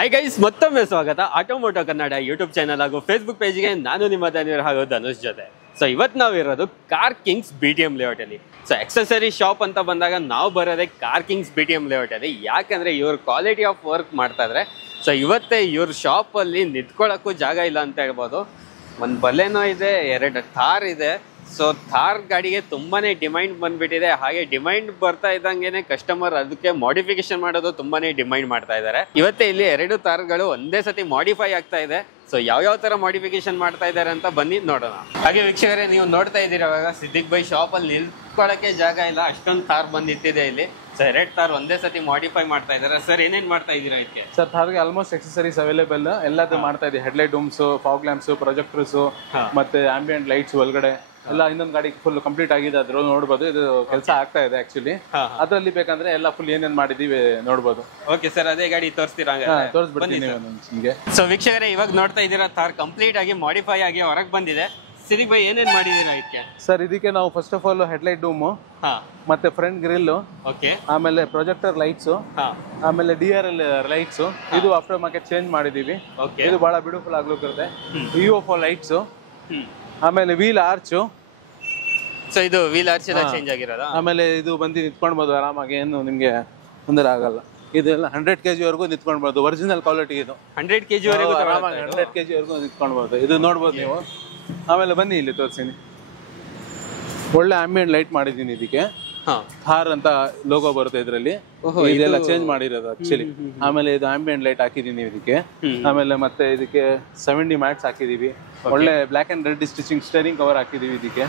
Hi guys, ಮತ್ತೊಮ್ಮೆ ಸ್ವಾಗತ ಆಟೋಮೋಟೋ Kannada YouTube channel ಹಾಗೂ ಫೇಸ್ಬುಕ್ ಪೇಜ್ಗೆ. ನಾನು ನಿಮ್ಮ ಧನ್ಯವಾದ ಹಾಗೂ ಧನುಷ್ ಜೊತೆ. ಸೊ ಇವತ್ತು ನಾವಿರೋದು ಕಾರ್ ಕಿಂಗ್ಸ್ BTM ಲೇಔಟ್ ಅಲ್ಲಿ. ಸೊ ಎಕ್ಸೆಸರಿ ಶಾಪ್ ಅಂತ ಬಂದಾಗ ನಾವು ಬರೋದೇ ಕಾರ್ ಕಿಂಗ್ಸ್ BTM ಲೇಔಟ್ ಅಲ್ಲಿ. ಯಾಕಂದ್ರೆ ಇವ್ರ ಕ್ವಾಲಿಟಿ ಆಫ್ ವರ್ಕ್ ಮಾಡ್ತಾ ಇದ್ರೆ ಸೊ ಇವತ್ತೇ ಇವ್ರ ಶಾಪ್ ಅಲ್ಲಿ ನಿಂತ್ಕೊಳ್ಳೋಕ್ಕೂ ಜಾಗ ಇಲ್ಲ ಅಂತ ಹೇಳ್ಬೋದು. ಒಂದು ಬಲೆನೋ ಇದೆ, 2 ಥಾರ್ ಇದೆ. ಸೊ ಥಾರ್ ಗಾಡಿಗೆ ತುಂಬಾನೇ ಡಿಮ್ಯಾಂಡ್ ಬಂದ್ಬಿಟ್ಟಿದೆ. ಹಾಗೆ ಡಿಮ್ಯಾಂಡ್ ಬರ್ತಾ ಇದ್ದಂಗೆನೆ ಕಸ್ಟಮರ್ ಅದಕ್ಕೆ ಮಾಡಿಫಿಕೇಶನ್ ಮಾಡೋದು ತುಂಬಾನೇ ಡಿಮ್ಯಾಂಡ್ ಮಾಡ್ತಾ ಇದ್ದಾರೆ. ಇವತ್ತೇ ಇಲ್ಲಿ 2 ಥಾರ್ಗಳು ಒಂದೇ ಸತಿ ಮಾಡಿಫೈ ಆಗ್ತಾ ಇದೆ. ಸೊ ಯಾವ ತರ ಮಾಡಿಫಿಕೇಶನ್ ಮಾಡ್ತಾ ಇದ್ದಾರೆ ಅಂತ ಬನ್ನಿ ನೋಡೋಣ. ಹಾಗೆ ವೀಕ್ಷಕರೇ, ನೀವು ನೋಡ್ತಾ ಇದ್ದೀರಾ ಇವಾಗ ಸಿದ್ದಿಕ್ ಬೈ ಶಾಪ್ ಅಲ್ಲಿ ನಿಲ್ಕೊಳ್ಳೋಕೆ ಜಾಗ ಇಲ್ಲ, ಅಷ್ಟೊಂದು ಥಾರ್ ಬಂದು ನಿಂತಿದೆ ಇಲ್ಲಿ. ಸೊ 2 ಥಾರ್ ಒಂದೇ ಸತಿ ಮಾಡಿಫೈ ಮಾಡ್ತಾ ಇದ್ದಾರೆ. ಸರ್, ಏನೇನ್ ಮಾಡ್ತಾ ಇದ್ದೀರಾ ಇದಕ್ಕೆ? ಸರ್, ಥಾರ್ಗೆ ಆಲ್ಮೋಸ್ಟ್ ಎಕ್ಸೆಸರೀಸ್ ಅವೈಲೇಬಲ್ ಎಲ್ಲದೂ ಮಾಡ್ತಾ ಇದೆ. ಹೆಡ್ಲೈಟ್ ಡೂಮ್ಸ್, ಫಾಗ್ ಲ್ಯಾಂಪ್ಸ್, ಪ್ರೊಜೆಕ್ಟರ್ಸ್, ಮತ್ತೆ ಆಂಬಿಯಂಟ್ ಲೈಟ್ಸ್ ಒಳಗಡೆ ಎಲ್ಲ ಇನ್ನೊಂದು ಗಾಡಿ ಫುಲ್ ಕಂಪ್ಲೀಟ್ ಆಗಿದೆ. ಅದ್ರ ನೋಡ್ಬೋದು, ಇದು ಕೆಲಸ ಆಗ್ತಾ ಇದೆ ಆಕ್ಚುಲಿ. ಅದ್ರಲ್ಲಿ ಬೇಕಂದ್ರೆ ಎಲ್ಲ ಫುಲ್ ಏನೇನ್ ಮಾಡಿದೀವಿ ನೋಡ್ಬೋದು. ಓಕೆ ಸರ್, ಅದೇ ಗಾಡಿ ತೋರಿಸ್ತೀರಾ? ತೋರಿಸ್ಬಿಡ್ತೀನಿ ನಿಮ್ಗೆ. ಸೊ ವೀಕ್ಷಕರೇ, ಇವಾಗ ನೋಡ್ತಾ ಇದ್ದೀರಾ ಥಾರ್ ಕಂಪ್ಲೀಟ್ ಆಗಿ ಮಾಡಿಫೈ ಆಗಿ ಹೊರಗೆ ಬಂದಿದೆ. ಸಿದ್ದಿಕ್ ಬೈ, ಏನೇನ್ ಮಾಡಿದೀರಾ ಇದಕ್ಕೆ? ಸರ್, ಇದಕ್ಕೆ ನಾವು ಫಸ್ಟ್ ಆಫ್ ಆಲ್ ಹೆಡ್ಲೈಟ್ ಡೂಮ್, ಮತ್ತೆ ಫ್ರಂಟ್ ಗ್ರಿಲ್, ಓಕೆ, ಆಮೇಲೆ ಪ್ರೊಜೆಕ್ಟರ್ ಲೈಟ್ಸ್, ಆಮೇಲೆ DRL ಲೈಟ್ಸ್, ಇದು ಆಫ್ಟರ್ ಮಾರ್ಕೆಟ್ ಚೇಂಜ್ ಮಾಡಿದೀವಿ. ಇದು ಬಹಳ ಬ್ಯೂಟಿಫುಲ್ ಆಗ್ಲಿಕ್ಕೆ UFO ಲೈಟ್ಸ್, ಆಮೇಲೆ ವೀಲ್ ಆರ್ಚ್. ಸೊ ಇದು ವೀಲ್ ಆರ್ಚ್ ಎಲ್ಲ ಚೇಂಜ್ ಆಗಿರೋದಾ? ಆಮೇಲೆ ಇದು ಬಂದು ನಿಂತ್ಕೊಳ್ಬಹುದು ಆರಾಮಾಗಿ, ಏನು ನಿಮ್ಗೆ ತೊಂದರೆ ಆಗಲ್ಲ. ಇದೆಲ್ಲ 100 kg ವರೆಗೂ ನಿಂತ್ಕೊಳ್ಬಹುದು. ಒರಿಜಿನಲ್ ಕ್ವಾಲಿಟಿ ಇದು. 100 kg ವರೆಗೂ ಆರಾಮಾಗಿ 100 kg ವರೆಗೂ ನಿಂತ್ಕೊಳ್ಬಹುದು. ಇದು ನೋಡ್ಬೋದು ನೀವು. ಆಮೇಲೆ ಬನ್ನಿ ಇಲ್ಲಿ ತೋರಿಸ್ತೀನಿ. ಒಳ್ಳೆ ಆಂಬಿಯಂಟ್ ಲೈಟ್ ಮಾಡಿದ್ದೀನಿ ಇದಕ್ಕೆ. ಥಾರ್ ಅಂತ ಲೋಗೋ ಬರುತ್ತೆ ಇದರಲ್ಲಿ. ಇದೆಲ್ಲ ಚೇಂಜ್ ಮಾಡಿರೋದು ಆಕ್ಚುಲಿ. ಆಮೇಲೆ ಇದು ಆಂಬಿಯಂಟ್ ಲೈಟ್ ಹಾಕಿದೀನಿ ಇದಕ್ಕೆ. ಆಮೇಲೆ ಮತ್ತೆ ಇದಕ್ಕೆ 70 ಮ್ಯಾಟ್ಸ್ ಹಾಕಿದೀವಿ. ಒಳ್ಳೆ black and red stitching steering cover ಹಾಕಿದೀವಿ ಇದಕ್ಕೆ.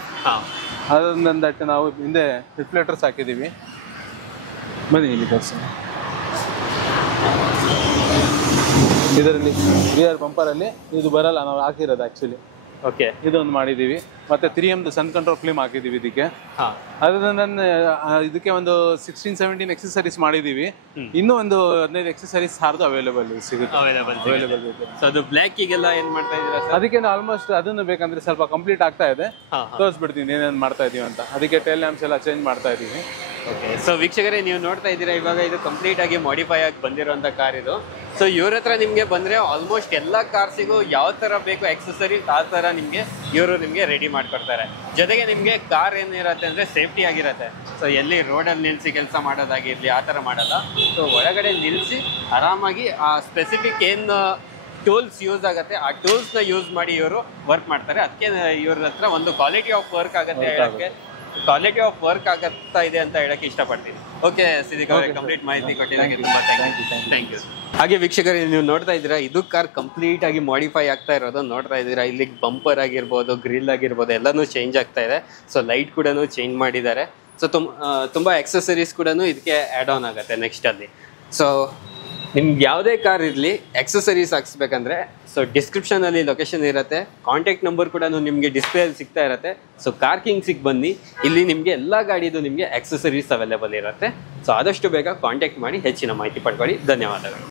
ಅದನ್ನ ನಾವು ಹಿಂದೆ ರಿಫ್ಲೆಕ್ಟರ್ಸ್ ಹಾಕಿದೀವಿ. ಬನ್ನಿ ಇಲ್ಲಿ ತೋರಿಸ್ತೀನಿ. ಇದರಲ್ಲಿ ರಿಯರ್ ಬಂಪರ್ ಅಲ್ಲಿ ಇದು ಬರಲ್ಲ, ನಾವು ಹಾಕಿರೋದು ಆಕ್ಚುಲಿ. ಓಕೆ, ಇದೊಂದು ಮಾಡಿದೀವಿ. ಮತ್ತೆ 3M ಸನ್ ಕಂಟ್ರೋಲ್ ಫಿಲ್ಮ್ ಹಾಕಿದೀವಿ ಇದಕ್ಕೆ. ಅದನ್ನ ಇದಕ್ಕೆ ಒಂದು 16-17 ಎಕ್ಸೆಸರೀಸ್ ಮಾಡಿದೀವಿ. ಇನ್ನೂ ಒಂದು 15 ಎಕ್ಸೆಸರೀಸ್ ಹಾರ್ದು ಅವೈಲೇಬಲ್ ಸಿಗುತ್ತೆ. ಅವೈಲೇಬಲ್ ಇದೆ. ಸೊ ಅದು ಬ್ಲಾಕ್ ಈಗೆಲ್ಲ ಏನ್ ಮಾಡ್ತಾ ಇದೀರಾ ಸರ್? ಅದಕ್ಕೆ ಆಲ್ಮೋಸ್ಟ್ ಅದನ್ನು ಬೇಕಂದ್ರೆ ಸ್ವಲ್ಪ ಕಂಪ್ಲೀಟ್ ಆಗ್ತಾ ಇದೆ, ತೋರಿಸ್ಬಿಡ್ತೀನಿ ಏನೇನು ಮಾಡ್ತಾ ಇದೀವಿ ಅಂತ. ಅದಕ್ಕೆ ಟೇಲ್ ಲ್ಯಾಂಪ್ಸ್ ಎಲ್ಲ ಚೇಂಜ್ ಮಾಡ್ತಾ ಇದೀವಿ. ಓಕೆ, ಸೊ ವೀಕ್ಷಕರೇ, ನೀವು ನೋಡ್ತಾ ಇದ್ದೀರಾ ಇವಾಗ ಇದು ಕಂಪ್ಲೀಟ್ ಆಗಿ ಮಾಡಿಫೈ ಆಗಿ ಬಂದಿರುವಂತ ಕಾರ್ ಇದು. ಸೊ ಇವ್ರ ಹತ್ರ ನಿಮ್ಗೆ ಬಂದ್ರೆ ಆಲ್ಮೋಸ್ಟ್ ಎಲ್ಲ ಕಾರ್ಸಿಗೂ ಯಾವ ತರ ಬೇಕು ಎಕ್ಸೆಸರೀಸ್ ಆ ತರ ಇವರು ನಿಮ್ಗೆ ರೆಡಿ ಮಾಡ್ಕೊಡ್ತಾರೆ. ಜೊತೆಗೆ ನಿಮ್ಗೆ ಕಾರ್ ಏನಿರತ್ತೆ ಅಂದ್ರೆ ಸೇಫ್ಟಿ ಆಗಿರತ್ತೆ. ಸೊ ಎಲ್ಲಿ ರೋಡಲ್ಲಿ ನಿಲ್ಸಿ ಕೆಲಸ ಮಾಡೋದಾಗಿರ್ಲಿ ಆ ತರ ಮಾಡಲ್ಲ. ಸೊ ಒಳಗಡೆ ನಿಲ್ಸಿ ಆರಾಮಾಗಿ ಆ ಸ್ಪೆಸಿಫಿಕ್ ಏನು ಟೂಲ್ಸ್ ಯೂಸ್ ಆಗುತ್ತೆ ಆ ಟೂಲ್ಸ್ ನ ಯೂಸ್ ಮಾಡಿ ಇವರು ವರ್ಕ್ ಮಾಡ್ತಾರೆ. ಅದಕ್ಕೆ ಇವ್ರ ಹತ್ರ ಒಂದು ಕ್ವಾಲಿಟಿ ಆಫ್ ವರ್ಕ್ ಆಗುತ್ತೆ ಹೇಳಕ್ಕೆ, ಕ್ವಾಲಿಟಿ ಆಫ್ ವರ್ಕ್ ಆಗತ್ತಾ ಇದೆ ಅಂತ ಹೇಳಕ್ಕೆ ಇಷ್ಟಪಡ್ತೀನಿ. ಓಕೆ ಸಿದ್ದಿಕ್ ಅವರೇ, ಕಂಪ್ಲೀಟ್ ಮಾಹಿತಿ ಕೊಟ್ಟಿದ್ದಕ್ಕೆ ತುಂಬಾ ಥ್ಯಾಂಕ್ ಯು. ಹಾಗೆ ವೀಕ್ಷಕರೇ, ನೀವು ನೋಡ್ತಾ ಇದ್ದೀರಾ ಇದು ಕಾರ್ ಕಂಪ್ಲೀಟ್ ಆಗಿ ಮಾಡಿಫೈ ಆಗ್ತಾ ಇರೋದು. ನೋಡ್ತಾ ಇದ್ದೀರಾ ಇಲ್ಲಿ ಬಂಪರ್ ಆಗಿರ್ಬೋದು, ಗ್ರಿಲ್ ಆಗಿರ್ಬೋದು ಎಲ್ಲನೂ ಚೇಂಜ್ ಆಗ್ತಾ ಇದೆ. ಸೊ ಲೈಟ್ ಕೂಡ ಚೇಂಜ್ ಮಾಡಿದ್ದಾರೆ. ಸೊ ತುಂಬಾ ಎಕ್ಸೆಸರೀಸ್ ಕೂಡ ಇದಕ್ಕೆ ಆ್ಯಡ್ ಆನ್ ಆಗುತ್ತೆ ನೆಕ್ಸ್ಟ್ ಅಲ್ಲಿ. ಸೊ ನಿಮ್ಗೆ ಯಾವುದೇ ಕಾರ್ ಇರಲಿ ಎಕ್ಸೆಸರೀಸ್ ಹಾಕ್ಸ್ಬೇಕಂದ್ರೆ ಸೊ ಡಿಸ್ಕ್ರಿಪ್ಷನಲ್ಲಿ ಲೊಕೇಶನ್ ಇರುತ್ತೆ, ಕಾಂಟ್ಯಾಕ್ಟ್ ನಂಬರ್ ಕೂಡ ನಿಮಗೆ ಡಿಸ್ಪ್ಲೇಯಲ್ಲಿ ಸಿಗ್ತಾ ಇರುತ್ತೆ. ಸೊ ಕಾರ್ ಕಿಂಗ್ಸಿಗೆ ಬನ್ನಿ, ಇಲ್ಲಿ ನಿಮಗೆ ಎಲ್ಲ ಗಾಡಿದು ನಿಮಗೆ ಎಕ್ಸೆಸರೀಸ್ ಅವೈಲೇಬಲ್ ಇರುತ್ತೆ. ಸೊ ಆದಷ್ಟು ಬೇಗ ಕಾಂಟ್ಯಾಕ್ಟ್ ಮಾಡಿ ಹೆಚ್ಚಿನ ಮಾಹಿತಿ ಪಡ್ಕೊಳ್ಳಿ. ಧನ್ಯವಾದಗಳು.